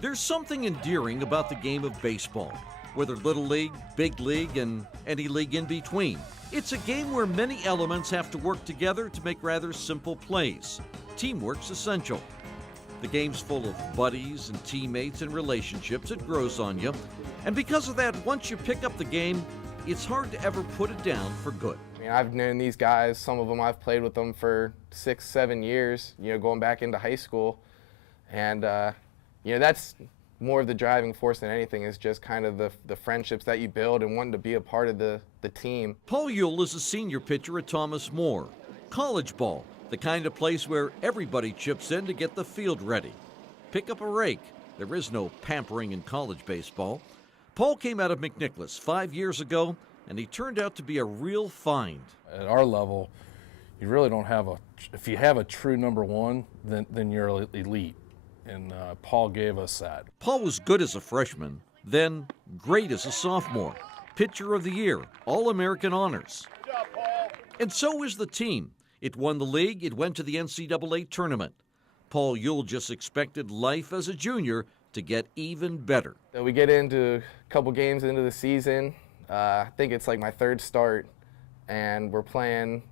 There's something endearing about the game of baseball, whether little league, big league, and any league in between. It's a game where many elements have to work together to make rather simple plays. Teamwork's essential. The game's full of buddies and teammates and relationships. It grows on you. And because of that, once you pick up the game, it's hard to ever put it down for good. I mean, I've known these guys, some of them I've played with them for 6, 7 years, going back into high school. And, that's more of the driving force than anything, is just kind of the friendships that you build and wanting to be a part of the team. Paul Ewell is a senior pitcher at Thomas More. College ball, the kind of place where everybody chips in to get the field ready. Pick up a rake. There is no pampering in college baseball. Paul came out of McNicholas 5 years ago, and he turned out to be a real find. At our level, you really don't have if you have a true number one, then you're elite. And Paul gave us that. Paul was good as a freshman, then great as a sophomore. Pitcher of the Year, All-American honors. Good job, Paul. And so was the team. It won the league, it went to the NCAA tournament. Paul Ewell just expected life as a junior to get even better. So we get into a couple games into the season. I think it's like my third start, and we're playing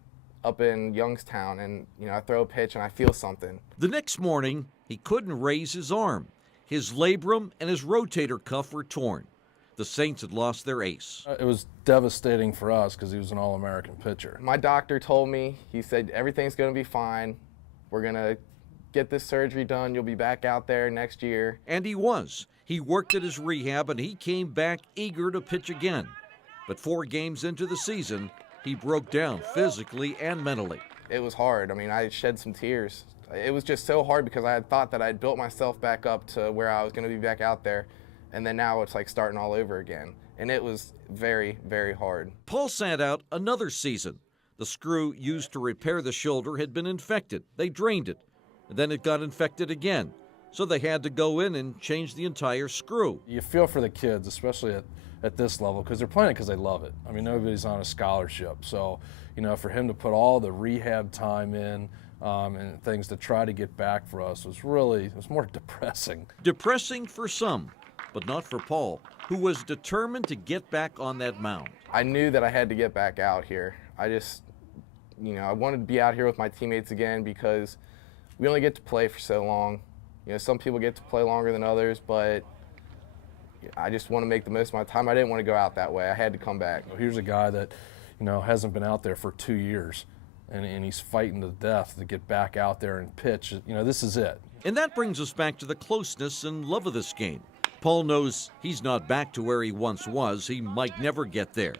up in Youngstown, and I throw a pitch and I feel something. The next morning, he couldn't raise his arm. His labrum and his rotator cuff were torn. The Saints had lost their ace. It was devastating for us because he was an All-American pitcher. My doctor told me, he said, everything's going to be fine. We're going to get this surgery done. You'll be back out there next year. And he was. He worked at his rehab, and he came back eager to pitch again. But 4 games into the season, he broke down physically and mentally. It was hard. I mean, I shed some tears. It was just so hard because I had thought that I'd built myself back up to where I was going to be back out there, and then now it's like starting all over again. And it was very, very hard. Paul sat out another season. The screw used to repair the shoulder had been infected. They drained it. And then it got infected again. So they had to go in and change the entire screw. You feel for the kids, especially at this level, because they're playing it because they love it. I mean, nobody's on a scholarship. So, for him to put all the rehab time in and things to try to get back for us was more depressing. Depressing for some, but not for Paul, who was determined to get back on that mound. I knew that I had to get back out here. I just, I wanted to be out here with my teammates again because we only get to play for so long. Some people get to play longer than others, but I just want to make the most of my time. I didn't want to go out that way. I had to come back. Here's a guy that, hasn't been out there for 2 years, and he's fighting to death to get back out there and pitch. This is it. And that brings us back to the closeness and love of this game. Paul knows he's not back to where he once was. He might never get there.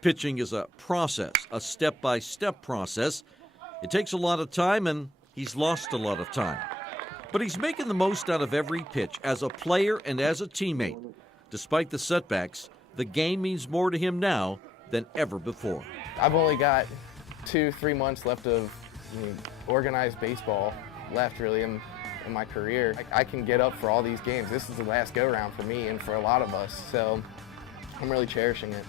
Pitching is a process, a step-by-step process. It takes a lot of time, and he's lost a lot of time. But he's making the most out of every pitch as a player and as a teammate. Despite the setbacks, the game means more to him now than ever before. I've only got 2-3 months left of organized baseball left, really, in my career. I can get up for all these games. This is the last go-round for me and for a lot of us, so I'm really cherishing it.